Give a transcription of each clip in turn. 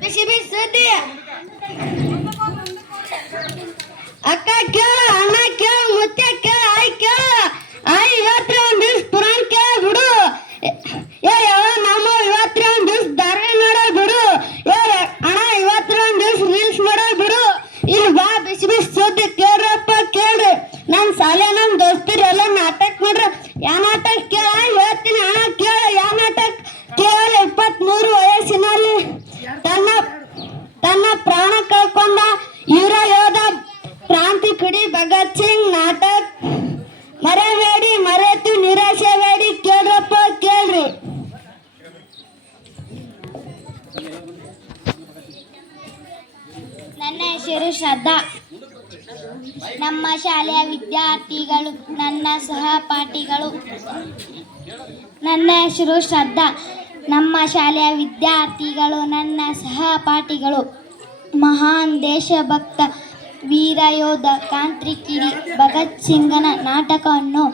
ಬಿಸಿ ಬಿಸಿ ಸುದ್ದಿ ಅಕ್ಕ ಕೇಳ ಅಣ್ಣ ಕೇಳ ಮುತ್ತೆ ಕೇಳ ಆಯ್ ಕೇಳ ಆಯ್ ಇವತ್ತು ಒಂದ್ ದಿವ್ಸ ಪುರಾಣ ಕೇಳ ಬಿಡು ನಮ್ಮ ಇವತ್ತು ಒಂದ್ ದಿವ್ಸ ಧಾರಾವಾಹಿ ನೋಡೋದು ಬಿಡು ಅಣ್ಣ ಇವತ್ತು ಒಂದ್ ದಿವ್ಸ ರೀಲ್ಸ್ ಮಾಡೋದು ಬಿಡು ಇಲ್ಲಿ ಬಾ ಬಿಸಿ ಬಿಸಿ ಸುದ್ದಿ ಕೇಳ್ರಪ್ಪ ಕೇಳ್ರಿ ನಮ್ ಶಾಲೆ ನಮ್ ದೋಸ್ತರು ಎಲ್ಲ ನಾಟಕ ಮಾಡ್ರ ಯಾವ ನಾಟಕ ಕೇಳ ಹೇಳ್ತೀನಿ ಅಣ್ಣ ಕೇಳ ಯಾವ ನಾಟಕ ಕೇಳ 23 ವಯಸ್ಸಿನಲ್ಲಿ ತನ್ನ ಪ್ರಾಣ ಕಳ್ಕೊಂಡ ಇವರ ಯೋಧ ಕ್ರಾಂತಿ ಕಿಡಿ ಭಗತ್ ಸಿಂಗ್ ನಾಟಕ ಮರೆಬೇಡಿ ಮರೆತು ನಿರಾಶೆ ಬೇಡಿ ಕೇಳ್ರಪ್ಪ ಕೇಳ್ರಿ. ನನ್ನ ಹೆಸರು ಶ್ರದ್ಧಾ. ನಮ್ಮ ಶಾಲೆಯ ವಿದ್ಯಾರ್ಥಿಗಳು ನನ್ನ ಸಹಪಾಠಿಗಳು. ನನ್ನ ಹೆಸರು ಶ್ರದ್ಧಾ. ನಮ್ಮ ಶಾಲೆಯ ವಿದ್ಯಾರ್ಥಿಗಳು ನನ್ನ ಸಹಪಾಠಿಗಳು ಮಹಾನ್ ದೇಶಭಕ್ತ ವೀರಯೋಧ ಕ್ರಾಂತಿ ಕಿಡಿ ಭಗತ್ ಸಿಂಗನ ನಾಟಕವನ್ನು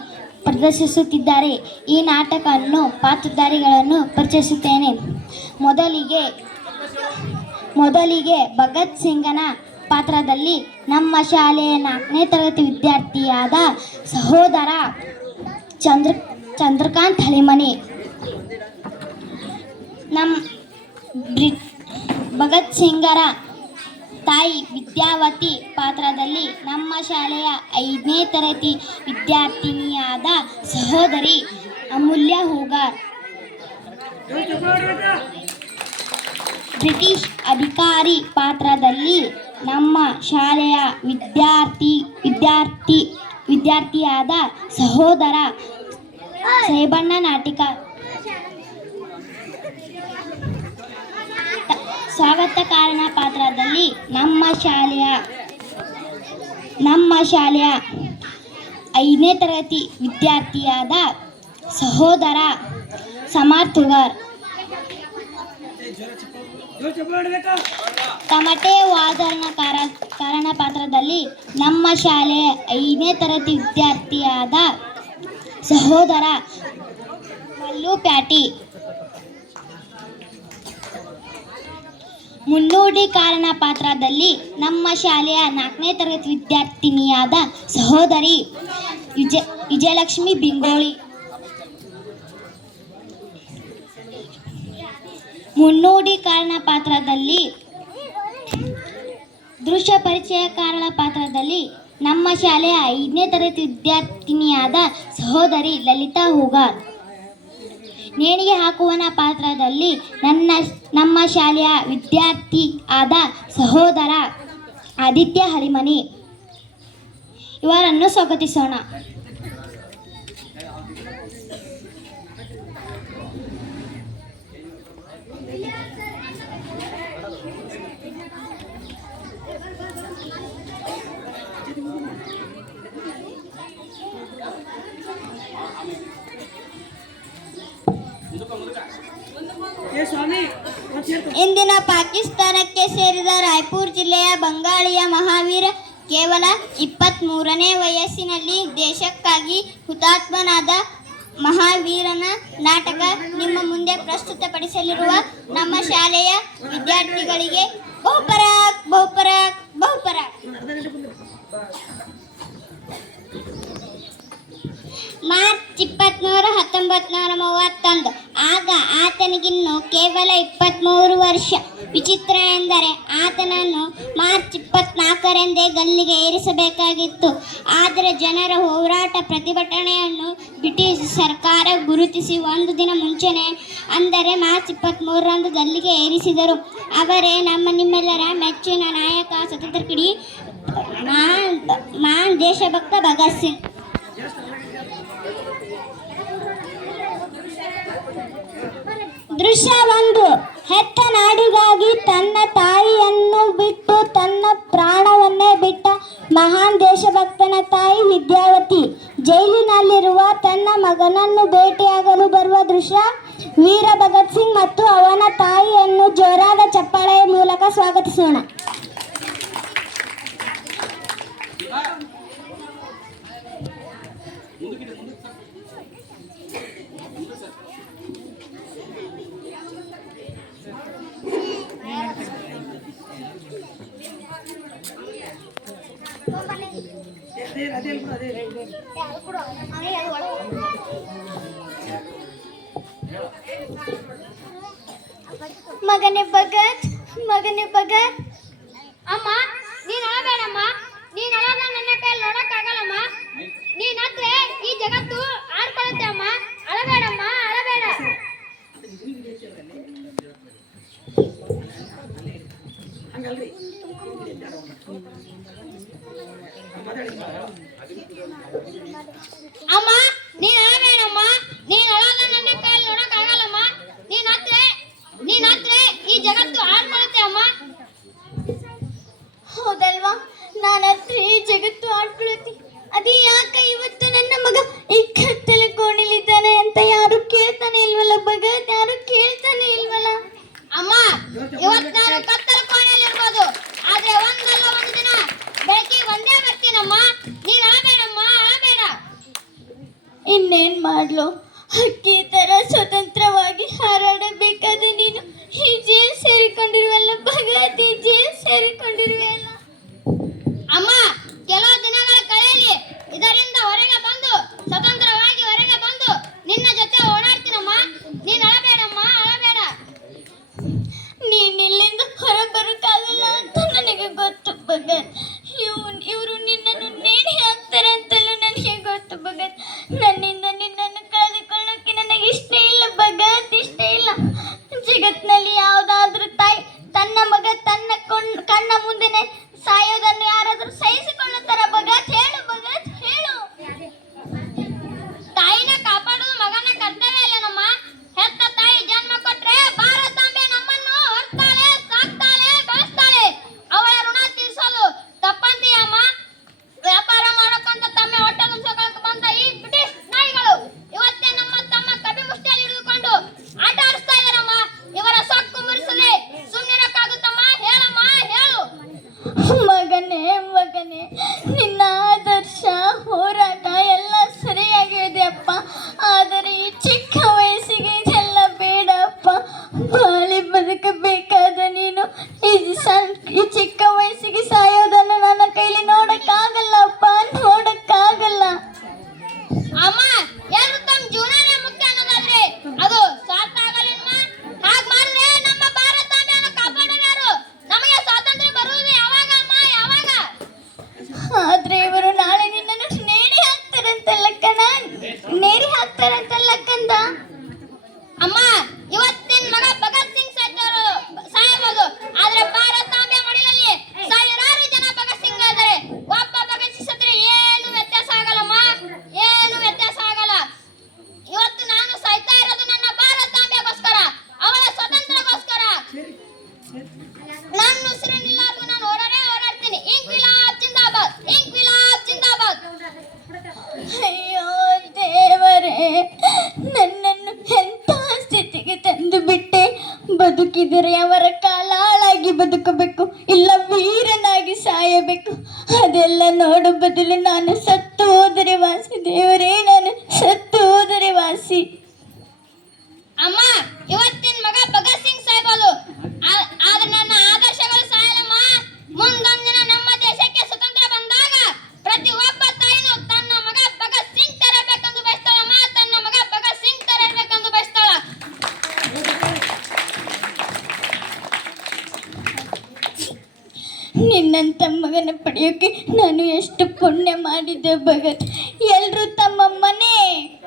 ಪ್ರದರ್ಶಿಸುತ್ತಿದ್ದಾರೆ. ಈ ನಾಟಕವನ್ನು ಪಾತ್ರಧಾರಿಗಳನ್ನು ಪರಿಚಯಿಸುತ್ತೇನೆ. ಮೊದಲಿಗೆ ಭಗತ್ ಸಿಂಗನ ಪಾತ್ರದಲ್ಲಿ ನಮ್ಮ ಶಾಲೆಯ 4ನೇ ತರಗತಿ ವಿದ್ಯಾರ್ಥಿಯಾದ ಸಹೋದರ ಚಂದ್ರಕಾಂತ್ ಹಳಿಮನಿ. ಭಗತ್ ಸಿಂಗರ ತಾಯಿ ವಿದ್ಯಾವತಿ ಪಾತ್ರದಲ್ಲಿ ನಮ್ಮ ಶಾಲೆಯ 5ನೇ ತರಗತಿ ವಿದ್ಯಾರ್ಥಿನಿಯಾದ ಸಹೋದರಿ ಅಮೂಲ್ಯ ಹೂಗಾರ್. ಬ್ರಿಟಿಷ್ ಅಧಿಕಾರಿ ಪಾತ್ರದಲ್ಲಿ ನಮ್ಮ ಶಾಲೆಯ ವಿದ್ಯಾರ್ಥಿಯಾದ ಸಹೋದರ ಸೇಬಣ್ಣ ನಾಟಿಕರ್. ಸ್ವಾಗತಕಾರನ ಪಾತ್ರದಲ್ಲಿ ನಮ್ಮ ಶಾಲೆಯ 5ನೇ ತರಗತಿ ವಿದ್ಯಾರ್ಥಿಯಾದ ಸಹೋದರ ಸಮರ್ಥ್ ಹುಗಾರ್. ತಮಟೆ ವಾದನಕಾರನ ಪಾತ್ರದಲ್ಲಿ ನಮ್ಮ ಶಾಲೆಯ 5ನೇ ತರಗತಿ ವಿದ್ಯಾರ್ಥಿಯಾದ ಸಹೋದರ ಮಲ್ಲು ಪ್ಯಾಟಿ. ಮುನ್ನುಡಿಕಾರನ ಪಾತ್ರದಲ್ಲಿ ನಮ್ಮ ಶಾಲೆಯ 4ನೇ ತರಗತಿ ವಿದ್ಯಾರ್ಥಿನಿಯಾದ ಸಹೋದರಿ ವಿಜಯಲಕ್ಷ್ಮಿ ಬಿಂಗೋಳಿ. ಮುನ್ನುಡಿಕಾರನ ಪಾತ್ರದಲ್ಲಿ ದೃಶ್ಯ ಪರಿಚಯಕಾರನ ಪಾತ್ರದಲ್ಲಿ ನಮ್ಮ ಶಾಲೆಯ 5ನೇ ತರಗತಿ ವಿದ್ಯಾರ್ಥಿನಿಯಾದ ಸಹೋದರಿ ಲಲಿತಾ ಹೂಗಾರ್. ನೇಣಿಗೆ ಹಾಕುವನ ಪಾತ್ರದಲ್ಲಿ ನಮ್ಮ ಶಾಲೆಯ ವಿದ್ಯಾರ್ಥಿ ಆದ ಸಹೋದರ ಆದಿತ್ಯ ಹಳಿಮನಿ. ಇವರನ್ನು ಸ್ವಾಗತಿಸೋಣ. ಇಂದಿನ ಪಾಕಿಸ್ತಾನಕ್ಕೆ ಸೇರಿದ ರಾಯ್ಪುರ್ ಜಿಲ್ಲೆಯ ಬಂಗಾಳಿಯ ಮಹಾವೀರ ಕೇವಲ 23ನೇ ವಯಸ್ಸಿನಲ್ಲಿ ದೇಶಕ್ಕಾಗಿ ಹುತಾತ್ಮನಾದ ಮಹಾವೀರನ ನಾಟಕ ನಿಮ್ಮ ಮುಂದೆ ಪ್ರಸ್ತುತಪಡಿಸಲಿರುವ ನಮ್ಮ ಶಾಲೆಯ ವಿದ್ಯಾರ್ಥಿಗಳಿಗೆ ಬಹುಪರಾಕ್ ಬಹುಪರಾಕ್ ಬಹುಪರಾಕ್. ಮಾರ್ಚ್ 23, 1931. ಆಗ ಆತನಿಗಿನ್ನು ಕೇವಲ 23 ವರ್ಷ. ವಿಚಿತ್ರ ಎಂದರೆ ಆತನನ್ನು ಮಾರ್ಚ್ 24ರಂದೇ ಗಲ್ಲಿಗೆ ಏರಿಸಬೇಕಾಗಿತ್ತು. ಆದರೆ ಜನರ ಹೋರಾಟ ಪ್ರತಿಭಟನೆಯನ್ನು ಬ್ರಿಟಿಷ್ ಸರ್ಕಾರ ಗುರುತಿಸಿ 1 ದಿನ ಮುಂಚೆನೇ ಅಂದರೆ ಮಾರ್ಚ್ 23ರಂದು ಗಲ್ಲಿಗೆ ಏರಿಸಿದರು. ಅವರೇ ನಿಮ್ಮೆಲ್ಲರ ಮೆಚ್ಚಿನ ನಾಯಕ ಸ್ವತಂತ್ರ ಕಿಡಿ ಮಹಾನ್ ದೇಶಭಕ್ತ ಭಗತ್ ಸಿಂಗ್. ದೃಶ್ಯ 1. ಹೆತ್ತ ನಾಡಿಗಾಗಿ ತನ್ನ ತಾಯಿಯನ್ನು ಬಿಟ್ಟು ತನ್ನ ಪ್ರಾಣವನ್ನೇ ಬಿಟ್ಟ ಮಹಾನ್ ದೇಶಭಕ್ತನ ತಾಯಿ ವಿದ್ಯಾವತಿ ಜೈಲಿನಲ್ಲಿರುವ ತನ್ನ ಮಗನನ್ನು ಭೇಟಿಯಾಗಲು ಬರುವ ದೃಶ್ಯ. ವೀರ ಭಗತ್ ಸಿಂಗ್ ಮತ್ತು ಅವನ ತಾಯಿಯನ್ನು ಜೋರಾದ ಚಪ್ಪಾಳೆಯ ಮೂಲಕ ಸ್ವಾಗತಿಸೋಣ. ಮಗನೇ ಭಗತ್, ಮಗನೇ ಭಗತ್. ಅಮ್ಮ ನೀನ್ ಅಳಬೇಡಮ್ಮ, ನೀನ್ ಅಳೋದ ನನ್ನ ಕೈಯಲ್ಲಿ ನೋಡಕ್ಕಾಗಲ್ಲಮ್ಮ. ನೀನ್ ಹತ್ರ ಈ ಜಗತ್ತು ಆಡ್ಕೊಳುತ್ತೆ ಅಮ್ಮ. ಅಳಬೇಡಮ್ಮ, ಅಳಬೇಡ. ಅಮ್ಮ ನೀನ್ ಅಳಬೇಡಮ್ಮ, ನೀನ್ ಅಳೋದ ನನ್ನ ಕೈಯಲ್ಲಿ ನೋಡಕ್ಕಾಗಲ್ಲಮ್ಮ. ನೀನ್ ಹತ್ರ ಈ ಜಗತ್ತು ಆಡ್ಕೊಳುತ್ತೆ ಅಮ್ಮ. ಹೌದಲ್ವಾ, ನನ್ನ ಹತ್ರ ಈ ಜಗತ್ತು ಆಡ್ಕೊಳತಿ. ಅದೇ ಯಾಕ ಇವತ್ತು ನನ್ನ ಮಗ ಈ ಕತ್ತಲ ಕೋಣೆಲಿದ್ದಾನೆ ಅಂತ ಯಾರು ಕೇಳ್ತಾನೆ ಇಲ್ವಲ್ಲ ಭಗತ್, ಯಾರು ಕೇಳ್ತಾನೆ ಇಲ್ವಲ್ಲ. ಅಮ್ಮ ಇವತ್ತು ನಾನು ಕತ್ತಲ ಕೋಣೆಯಲ್ಲಿ ಇರ್ಬೋದು, ಆದ್ರೆ ಒಂದಲ್ಲ ಒಂದು ದಿನ ಬೆಳಕಿಗೆ ಒಂದೇ ಬರ್ತೀನಮ್ಮ. ನೀನ್ ಅಳಬೇಡಮ್ಮ, ಅಳಬೇಡ. ಇನ್ನೇನ್ ಮಾಡ್ಲು, ಹಕ್ಕಿ ತರ ಸ್ವತಂತ್ರವಾಗಿ ಹಾರಾಡಬೇಕಾದ ನೀನು ಈ ಜೇಲ್ ಸೇರಿಕೊಂಡಿರುವಲ್ಲ ಭಗತ್, ಈ ಜೇಲ್ ಸೇರಿಕೊಂಡಿರುವೆಯಲ್ಲ. ಅಮ್ಮ ಕೆಲವು ದಿನಗಳ ಕಳೆಯಲಿ, ಇದರಿಂದ ಹೊರಗೆ ಬಂದು ಸ್ವತಂತ್ರವಾಗಿ ಹೊರಗೆ ಬಂದು ನಿನ್ನ ಜೊತೆ ಓಡಾಡ್ತೀನಮ್ಮ. ನೀನ್ ಅಳಬೇಡಮ್ಮ, ಅಳಬೇಡ. ನೀನ್ ಇಲ್ಲಿಂದ ಹೊರಬರಕ್ಕಾಗಲ್ಲ ಅಂತ ನನಗೆ ಗೊತ್ತು ಭಗತ್. ಇವರು ನಿನ್ನನ್ನು ನೇಣಿ ಹಾಕ್ತಾರೆ ಅಂತಲೂ ನನಗೆ ಗೊತ್ತು ಭಗತ್. ನನ್ನಿಂದ ನಿನ್ನನ್ನು ಕಳೆದುಕೊಳ್ಳೋಕೆ ನನಗೆ ಇಷ್ಟ ಇಲ್ಲ ಭಗತ್, ಇಷ್ಟ ಇಲ್ಲ. ಜಗತ್ನಲ್ಲಿ ಯಾವುದಾದ್ರೂ ತಾಯಿ ತನ್ನ ಮಗ ತನ್ನ ಕಣ್ಣ ಮುಂದೆನೆ ಸಾಯೋದನ್ನು ಯಾರಾದ್ರೂ ಸಹಿಸಿಕೊಳ್ಳುತ್ತಾರ ಭಗತ್? ಹೇಳು ಭಗತ್, ಹೇಳು. ತಾಯಿನ ಕಾಪಾಡುವುದು ಮಗನ ಕರ್ತವ್ಯ ಅಲ್ಲೇನಮ್ಮ. ಹೆತ್ತ ತಾಯಿ ಜನ್ಮ ಕೊಟ್ರೆ ಭಾರತಾಂಬೆ ನಮ್ಮನ್ನು ಹೊರ್ತಾಳೆ, ಸಾಕ್ತಾಳೆ, ಬೆಳೆಸ್ತಾಳೆ. ಅವಳ ಋಣ ತೀರ್ಸೋದು ತಪ್ಪಂತೀಯಮ್ಮ. ವ್ಯಾಪಾರ ಮಾಡೋಕ್ಕಂತ ತಮ್ಮ ಹೊಟ್ಟೆ ತುಂಬಿಸ್ಕೊಳ್ಳೋಕೆ ಬಂದ ಈ ಬ್ರಿಟಿಷ್ ನಾಯಿಗಳು ಇವತ್ತೇ ನಮ್ಮ ತಮ್ಮ ಕಪಿ ಮುಷ್ಟಿಯಲ್ಲಿ ಹಿಡಿದುಕೊಂಡು ಆಟ ಆಡಿಸ್ತಾ ಇದ್ದಾರಮ್ಮ. ಇವರ ಸೊಕ್ಕು ಮುರಿಸದೆ ಸುಮ್ಮನಿರಕ್ಕಾಗುತ್ತಮ್ಮ? ಹೇಳಮ್ಮ, ಹೇಳು. ಮಗನೇ, ಮಗನೇ, ನಿನ್ನ ಆದರ್ಶ ಹೋರಾಟ ಎಲ್ಲ ಸರಿಯಾಗಿದೆ ಅಪ್ಪ. ಆದರೆ ಈ ಚಿಕ್ಕ ವಯಸ್ಸಿಗೆ ಇದೆಲ್ಲ ಬೇಡ ಅಪ್ಪ. ಬಾಳಿ ಬದುಕಬೇಕಾದ ನೀನು ಈ ಚಿಕ್ಕ ವಯಸ್ಸಿಗೆ ಸಾಯೋದನ್ನು ನನ್ನ ಕೈಲಿ ನೋಡಕ್ಕಾಗಲ್ಲ ಅಪ್ಪ, ನೋಡಕ್ಕಾಗಲ್ಲ. ಅಮ್ಮ ಯಾರು ತಮ್ಮ ಜೀವನನೇ ಮುಖ್ಯ ಅನ್ನೋದಾದ್ರೆ ಅದು ಸಾರ್ಥ ಆಗಲ್ಲಮ್ಮ. ಹಾಗೆ ಮಾಡಿದ್ರೆ ನಮ್ಮ ಭಾರತಾಂಬೆಯನ್ನು ಕಾಪಾಡೋರು ಯಾರು? ನಮಗೆ ಸ್ವಾತಂತ್ರ್ಯ ಬರುವುದು ಯಾವಾಗ ಅಮ್ಮ, ಯಾವಾಗ? ಆದ್ರೆ ಇವರು ನಾಳೆ ನಿನ್ನನ್ನು ನೇಣಿ ಹಾಕ್ತಾರಂತಲ್ಲ ಕಣ, ನೇಣಿ ಹಾಕ್ತಾರಂತಲ್ಲ ಕಂದ. ಅಮ್ಮ ಇವತ್ತಿನ ಮಗ ಭಗತ್ ಸಿಂಗ್ ಸಾಯಬಹುದು, ಆದ್ರೆ ಭಾರತಾಂಬೆ ಮಡಿಲಲ್ಲಿ ಸಾವಿರಾರು ಜನ ಭಗತ್ ಸಿಂಗ್ ಇದ್ದಾರೆ. ಒಬ್ಬ ಭಗತ್ ಸಿಂಗ್ ಸತ್ರೆ ಏನು ವ್ಯತ್ಯಾಸ ಆಗಲ್ಲಮ್ಮ, ಏನು ವ್ಯತ್ಯಾಸ ಆಗಲ್ಲ. ಇವತ್ತು ನಾನು ಸಾಯ್ತಾ ಇರೋದು ನನ್ನ ಭಾರತಾಂಬೆಗೋಸ್ಕರ, ಅವಳ ಸ್ವಾತಂತ್ರ್ಯಕ್ಕೋಸ್ಕರ. ನನ್ನ ಉಸಿರಿನಿಲ್ಲಾರ್ದು ನಾನು ಹೋರಾಡ್ತೀನಿ. ಇನ್ಕ್ವಿಲಾಬ್ ಜಿಂದಾಬಾದ್, ಇನ್ಕ್ವಿಲಾಬ್ ಜಿಂದಾಬಾದ್. ಅಯ್ಯೋ ದೇವರೇ, ನನ್ನನ್ನು ಎಂಥ ಸ್ಥಿತಿಗೆ ತಂದು ಬಿಟ್ಟೆ. ಬದುಕಿದರೆ ಅವರ ಕಾಲ ಹಾಳಾಗಿ ಬದುಕಬೇಕು, ಇಲ್ಲ ವೀರನಾಗಿ ಸಾಯಬೇಕು. ಅದೆಲ್ಲ ನೋಡೋ ಬದಲು ನಾನು ಸತ್ತು ಹೋದರೆ ವಾಸಿ. ದೇವರೇ, ನಾನು ಸತ್ತು ಹೋದರೆ ವಾಸಿ. ಅಮ್ಮ ಇವತ್ತಿನ ಮಗ ಭಗತ್ ಸಿಂಗ್ ಸಾಯ್ಬೋದು, ಆದ್ರೆ ನನ್ನ ಆದರ್ಶಗಳು ಸಾಯಲ್ಲಮ್ಮ. ಮುಂದೊಂದಿನ ನಮ್ಮ ದೇಶಕ್ಕೆ ಸ್ವತಂತ್ರ ಬಂದಾಗ ಪ್ರತಿ ಒಬ್ಬ ತಾಯಿನೂ ತನ್ನ ಮಗ ಭಗತ್ ಸಿಂಗ್ ತರ ಇರ್ಬೇಕೆಂದು ಬಯಸ್ತಾಳಮ್ಮ, ತನ್ನ ಮಗ ಭಗತ್ ಸಿಂಗ್ ತರ ಇರ್ಬೇಕೆಂದು ಬಯಸ್ತಾಳ. ನಿನ್ನಂಥ ಮಗನ ಪಡೆಯೋಕೆ ನಾನು ಎಷ್ಟು ಪುಣ್ಯ ಮಾಡಿದ್ದೆ ಭಗತ್. ಎಲ್ಲರೂ ತಮ್ಮ ಮನೆ,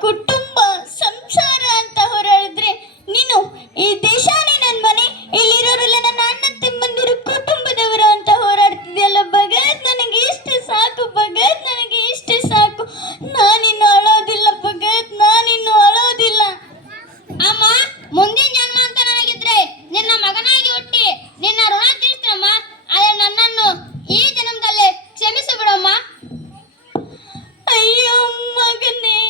ಕುಟುಂಬ, ಸಂಸಾರ ಅಂತ ಹೊರಡಿದ್ರೆ ನೀನು ಈ ದೇಶನೇ ನನ್ನ ಮನೆ, ಇಲ್ಲಿರೋರೆಲ್ಲ ನನ್ನ ಅಣ್ಣ ತಮ್ಮಂದಿರು ಕುಟುಂಬದವರು ಅಂತ ಹೋರಾಡ್ತಿದ್ಯಲ್ಲ ಭಗತ್. ನನಗೆ ಇಷ್ಟು ಸಾಕು ಭಗತ್, ನನಗೆ ಇಷ್ಟು ಸಾಕು. ನಾನಿನ್ನು ಅಳೋದಿಲ್ಲ ಭಗತ್, ನಾನಿನ್ನು ಅಳೋದಿಲ್ಲ. ಅಮ್ಮ ಮುಂದಿನ ಜನ್ಮ ಅಂತ ನನಗಿದ್ರೆ ನಿನ್ನ ಮಗನಾಗಿ ಹುಟ್ಟಿ ನಿನ್ನ ಋಣ ತೀರಿಸ್ತೀನಮ್ಮ. ಆದ್ರೆ ನನ್ನನ್ನು ಈ ಜನ್ಮದಲ್ಲೇ ಕ್ಷಮಿಸಿ ಬಿಡಮ್ಮ. ಅಯ್ಯೋ ಮಗನೇ.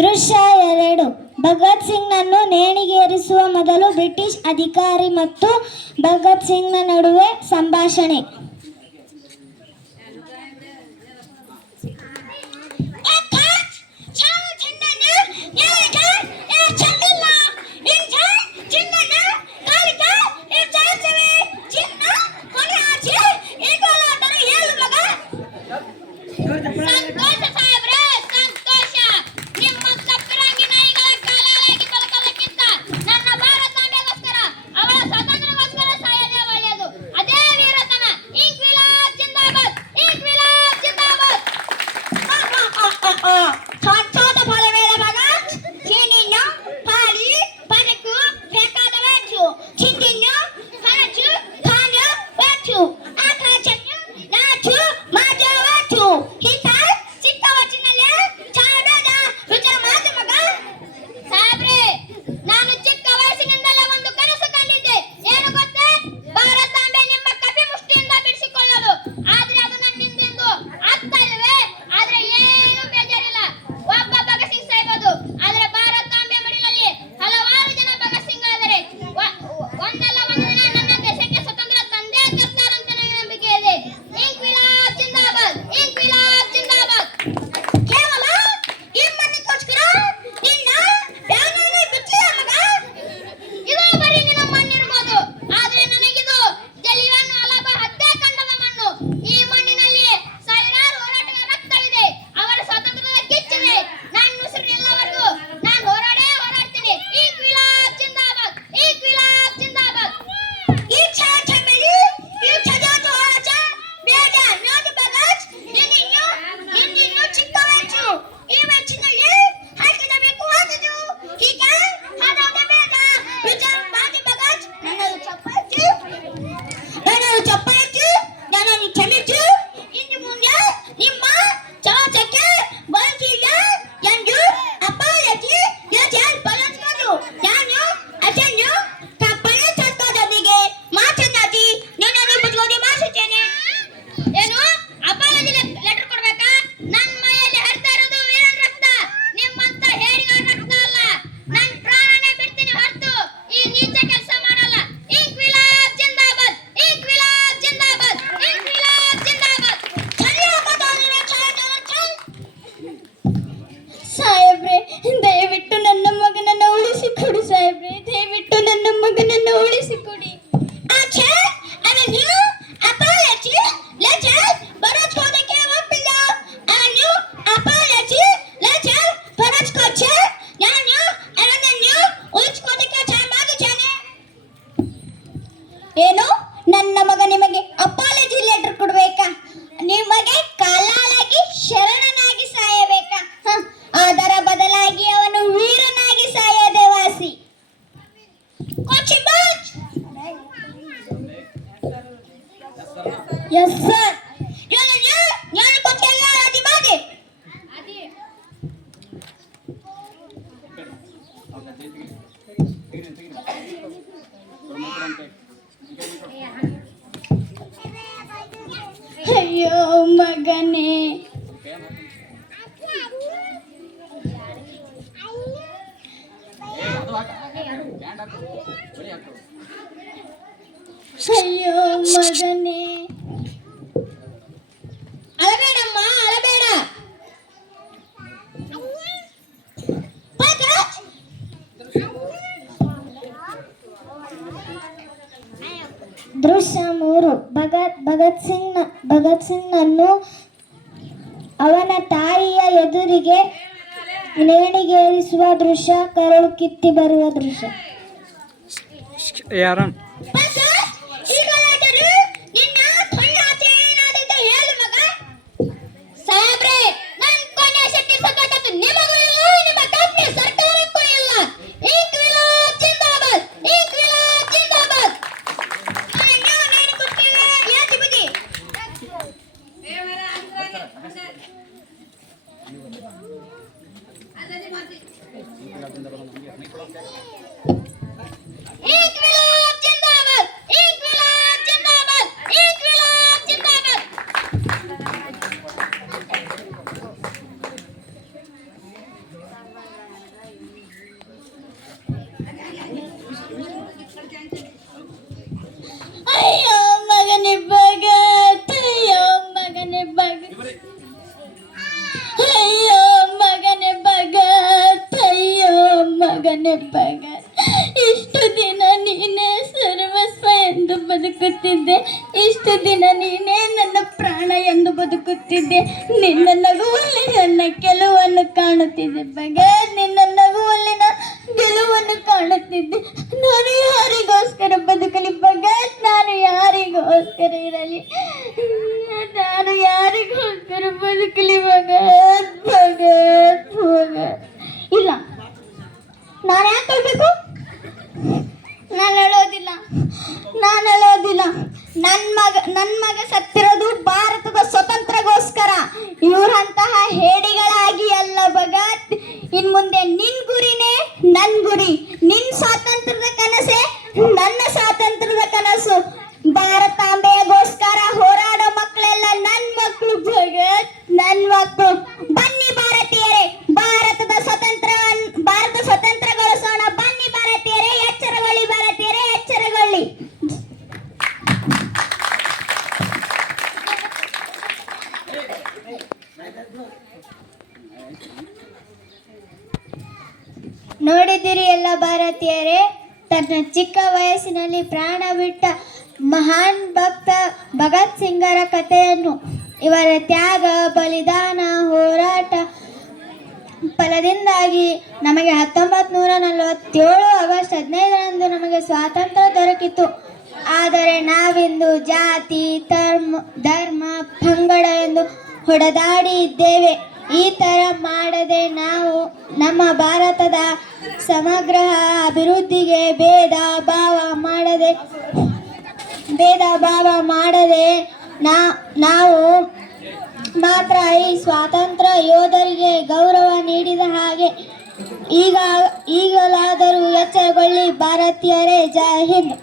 ದೃಶ್ಯ 2. ಭಗತ್ ಸಿಂಗ್ನನ್ನು ನೇಣಿಗೇರಿಸುವ ಮೊದಲು ಬ್ರಿಟಿಷ್ ಅಧಿಕಾರಿ ಮತ್ತು ಭಗತ್ ಸಿಂಗ್ನ ನಡುವೆ ಸಂಭಾಷಣೆ. ಚಾವು ಚೆಂಡನ್ನು ಯಾರಿಗೆ ಚಂದಿಲ್ಲ. ಸಂತೋಷ ಸಾಹೇಬ್ರೆ, ಸಂತೋಷ. ನಿಮ್ಮಂತ ಫಿರಂಗಿ ನಾಯಿಗಳ ಕಾಲಾಗಿ ಬದುಕೋದಕ್ಕಿಂತ ನನ್ನ ಭಾರತಾಂಬೆಗೋಸ್ಕರ, ಅವಳ ಸ್ವಾತಂತ್ರ್ಯಕ್ಕೋಸ್ಕರ ಸಾಯೋದೇ ಒಳ್ಳೆಯದು. ಅದೇ ವೀರತನ. ಇನ್ಕ್ವಿಲಾಬ್ ಜಿಂದಾಬಾದ್, ಇನ್ಕ್ವಿಲಾಬ್ ಜಿಂದಾಬಾದ್. छोटे बड़े मेरे मगज चीनियों पाली पनकु फेंका दवेचु चिंटियों खाचु खाना वेचु आकाचन्यु नाचु माजा वेचु हिता चित्त वचनले चाबेದ ವಿಚಾರ ಮಾತು ಮಗ. ಸಾಹೇಬ್ರೆ, ನಾನು ಚಿಕ್ಕ ವಯಸ್ಸಿನಿಂದಲೇ ಒಂದು ಕನಸು ಕಂಡಿದ್ದೆ. ಏನು ಗೊತ್ತೇ? ಭಾರತಾಂಬೆ ನಿಮ್ಮ ಕಪಿ ಮುಷ್ಟಿಯಿಂದ ಬಿಡಿಸಿಕೊಳ್ಳಲು. ಆದ್ರೆ ಅದು ನನ್ನಿಂದೆಂದು ಆಗ್ತಾ ಇಲ್ವೇ? ಆದ್ರೆ ಏನು ಬೇಜಾರಿಲ್ಲ. ಒಬ್ಬ ಭಗತ್ ಸಿಂಗ್ ಸಾಯ್ಬೋದು, ಆದ್ರೆ ಭಾರತಾಂಬೆ ಮಡಿಲಲ್ಲಿ ಹಲವಾರು ಜನ ಭಗತ್ ಸಿಂಗ್ ಆದರೆ ಒಂದಲ್ಲ ಒಂದು ದಿನ ನನ್ನ ದೇಶಕ್ಕೆ ಸ್ವತಂತ್ರ ತಂದೆ ತರ್ತಾರಂತ ನನಗೆ ನಂಬಿಕೆ ಇದೆ. ಇನ್ಕ್ವಿಲಾಬ್ ಜಿಂದಾಬಾದ್, ಇನ್ಕ್ವಿಲಾಬ್ ಜಿಂದಾಬಾದ್. ಕೇವಲ ಈ ಮಣ್ಣಿಗೋಸ್ಕರ ನಿನ್ನ ಪ್ರಾಣನೇ ಬಿಟ್ಟಿಲ್ಲ ಮಗ. ಇದು ಬರೀ ನಿನ್ನ ಮಣ್ಣಿರ್ಬೋದು, ಆದ್ರೆ ನನಗಿದು ಜಲಿಯನ್ ವಾಲಾಬ ಹತ್ಯಾಕಾಂಡದ ಮಣ್ಣು. ಈ ಮಣ್ಣಿನಲ್ಲಿ ಸಾವಿರಾರು ಹೋರಾಟಗಳ ರಕ್ತವಿದೆ, ಅವರ ಸ್ವಾತಂತ್ರ್ಯದ ಕಿಚ್ಚಿದೆ. ನನ್ನ ಉಸಿರಿಲ್ಲವರೆಗೂ ನಾನು ಹೋರಾಡ್ತೀನಿ. ಇನ್ಕ್ವಿಲಾಬ್ ಜಿಂದಾಬಾದ್, ಇನ್ಕ್ವಿಲಾಬ್ ಜಿಂದಾಬಾದ್. ಈ ಛಾಚಮೆಲಿ ಈ ಛಜಾತು ಆಚ ಬೇಗ ನೋಡು ಭಗತ್ ನಿನ್ನಿನ್ನು ಚಿಕ್ಕ ವಯಸ್ಸು. ಈ ವಯಸ್ಸಿನಲ್ಲಿ ಹಾಕಿದಬೇಕು ಆದದು. ಈಗ ಹಾಡೋದು ಬೇಡ ವಿಚಾರ ಮಾತು ಭಗತ್. ನನ್ನದು ಚಪ್ಪಾಯ್ತು, ನನ್ನನ್ನು ಕ್ಷಮಿಸು. ಇನ್ನು ಮುಂದೆ ನಿಮ್ಮ ಚಾಚಕ್ಕೆ ಬಳಸಿಲ್ಲ ಎಂದು ಅಪಾಯಕ್ಕೆ ಯೋಚನೆ ಬಳಸ್ಕೊಂಡು ನಾನು ಅದನ್ನು ತಪ್ಪನೆ ತತ್ವದೊಂದಿಗೆ ಮಾತನಾಡಿ ನನ್ನನ್ನು ಬದುಕೋದು ಮಾಡಿಸುತ್ತೇನೆ. ಏನು ಅಪಾಲಜಿ ಲೆಟರ್ ಕೊಡ್ಬೇಕಾ? ನನ್ನ ಮೈಯಲ್ಲಿ ಹರಿತಾ ಇರೋದು ವೀರನ್ ರಕ್ತ, ನಿಮ್ಮಂತ ಹೇಡಿಗಳ ರಕ್ತ ಅಲ್ಲ. ನನ್ನ ಪ್ರಾಣನೇ ಬಿಡ್ತೀನಿ ಹೊರತು ಈ ನೀಚ ಕೆಲಸ ಮಾಡಲ್ಲ. ಇನ್ಕ್ವಿಲಾಬ್ ಜಿಂದಾಬಾದ್, ಇನ್ಕ್ವಿಲಾಬ್ ಜಿಂದಾಬಾದ್, ಇನ್ಕ್ವಿಲಾಬ್ ಜಿಂದಾಬಾದ್. ಸಾಹೇಬ್ರೆ, ದಯವಿಟ್ಟು ನನ್ನ ಮಗನನ್ನು ಉಳಿಸಿಕೊಡಿ ಸಾಹೇಬ್ರೆ, ದಯವಿಟ್ಟು ನನ್ನ ಮಗನನ್ನು ಉಳಿಸಿಕೊಡಿ. ಆಚೆ ಅವನು ಅಪಾಯಚಿ ಲೆಟರ್ ಬರೆಸ್ಕೋದಕ್ಕೆ ಒಪ್ಪಿಲ್ಲ. ಅವನು ಅಪಾಯಚಿ ಲೆಟರ್ ಬರೆಸ್ಕೊಚ್ಚೆ ನಾನು ಅವನನ್ನು ಉಳಿಸ್ಕೋದಕ್ಕೆ ಟ್ರೈ ಮಾಡಿದ್ದೇನೆ. ಏನು ನನ್ನ ಮಗ ನಿಮಗೆ ಅಪಾಲಜಿ ಲೆಟರ್ ಕೊಡ್ಬೇಕಾ? ನಿಮಗೆ ಕಾಲಾಗಿ ಶರಣನಾಗಿ ಸಾಯಬೇಕಾ? ಅದರ ಬದಲಾಗಿ ಅವನು ವೀರನಾಗಿ ಸಾಯದೆ ವಾಸಿ. Yes sir. ನಾನು ಕೊಟ್ಟಿಲ್ಲ ರಾಜಿ ಮಾಡಿ. ಅಯ್ಯೋ ಮಗನೇ, ಅಯ್ಯೋ ಮಗನೇ. ಅಳಬೇಡಮ್ಮ, ಅಳಬೇಡ. ದೃಶ್ಯ 3. ಭಗತ್ ಸಿಂಗ್ನನ್ನು ಅವನ ತಾಯಿಯ ಎದುರಿಗೆ ನೇಣಿಗೇರಿಸುವ ದೃಶ್ಯ, ಕರಳು ಕಿತ್ತಿ ಬರುವ ದೃಶ್ಯ. ಯಾರನ್ ಸಾಹೇಬ್ರೆ, ನನ್ನ ಕೊನೆ ಶಕ್ತಿ ಸತತ ನಿಮಗೂ ಇಲ್ಲ, ನಿಮ್ಮ ಕಂಪನಿ ಸರ್ಕಾರಕ್ಕೂ ಇಲ್ಲ. ಇನ್ಕ್ವಿಲಾಬ್ ಜಿಂದಾಬಾದ್, ಇನ್ಕ್ವಿಲಾಬ್ ಜಿಂದಾಬಾದ್. ಇನ್ಕ್ವಿಲಾಬ್ ಜಿಂದಾಬಾದ್. ಬದುಕುತ್ತಿದ್ದೆ. ನಿನ್ನ ನಗುವಲ್ಲಿ ನನ್ನ ಗೆಲುವನ್ನು ಕಾಣುತ್ತಿದ್ದೆ ಭಗತ್, ನಿನ್ನ ನಗುವಲ್ಲಿ ನಾನು ಗೆಲುವನ್ನು ಕಾಣುತ್ತಿದ್ದೆ. ನಾನು ಯಾರಿಗೋಸ್ಕರ ಬದುಕಲಿ ಭಗತ್? ನಾನು ಯಾರಿಗೋಸ್ಕರ ಇರಲಿ? ನಾನು ಯಾರಿಗೋಸ್ಕರ ಬದುಕಲಿ ಭಗತ್? ಭಗತ್ ಭಗತ್ ಇಲ್ಲ, ನಾನು ಯಾಕೆ ಹೇಳ್ಬೇಕು? ನಾನು ಹೇಳೋದಿಲ್ಲ, ನಾನು ಹೇಳೋದಿಲ್ಲ. ನನ್ನ ಮಗ ಸತ್ತಿರೋದು ಭಾರತದ ಸ್ವತಂತ್ರಗೋಸ್ಕರ. ಇವರಂತಹ ಹೇಡಿಗಳಾಗಿ ಅಲ್ಲ ಭಗತ್. ಇನ್ ಮುಂದೆ ನಿನ್ ಗುರಿನೇ ನನ್ ಗುರಿ, ನಿನ್ ಸ್ವಾತಂತ್ರ್ಯದ ಕನಸೇ ನನ್ನ ಸ್ವಾತಂತ್ರ್ಯದ ಕನಸು. ಭಾರತಾಂಬೆಗೋಸ್ಕರ ಹೋರಾಡೋ ಮಕ್ಕಳೆಲ್ಲ ನನ್ ಮಕ್ಕಳು ಭಗತ್, ನನ್ ಮಕ್ಕಳು. ಬನ್ನಿ ಭಾರತೀಯರೇ, ಭಾರತ ಸ್ವತಂತ್ರಗೊಳಿಸೋಣ. ಬನ್ನಿ ಭಾರತೀಯರೇ, ಎಚ್ಚರಗೊಳ್ಳಿ ಭಾರತೀಯರೇ, ಎಚ್ಚರಗೊಳ್ಳಿ. ನೋಡಿದಿರಿ ಎಲ್ಲ ಭಾರತೀಯರೇ, ತನ್ನ ಚಿಕ್ಕ ವಯಸ್ಸಿನಲ್ಲಿ ಪ್ರಾಣ ಬಿಟ್ಟ ಮಹಾನ್ ಭಕ್ತ ಭಗತ್ ಸಿಂಗರ ಕಥೆಯನ್ನು. ಇವರ ತ್ಯಾಗ, ಬಲಿದಾನ, ಹೋರಾಟ ಫಲದಿಂದಾಗಿ ನಮಗೆ 1947 ಆಗಸ್ಟ್ 15ರಂದು ನಮಗೆ ಸ್ವಾತಂತ್ರ್ಯ ದೊರಕಿತು. ಆದರೆ ನಾವಿಂದು ಜಾತಿ, ಧರ್ಮ, ಪಂಗಡ ಎಂದು ಹೊಡೆದಾಡಿ ಇದ್ದೇವೆ. ಈ ಥರ ಮಾಡದೆ ನಾವು ನಮ್ಮ ಭಾರತದ ಸಮಗ್ರ ಅಭಿವೃದ್ಧಿಗೆ ಭೇದ ಭಾವ ಮಾಡದೆ ನಾವು ಮಾತ್ರ ಈ ಸ್ವಾತಂತ್ರ್ಯ ಯೋಧರಿಗೆ ಗೌರವ ನೀಡಿದ ಹಾಗೆ. ಈಗಲಾದರೂ ಎಚ್ಚರಗೊಳ್ಳಿ ಭಾರತೀಯರೇ. ಜೈ ಹಿಂದ್.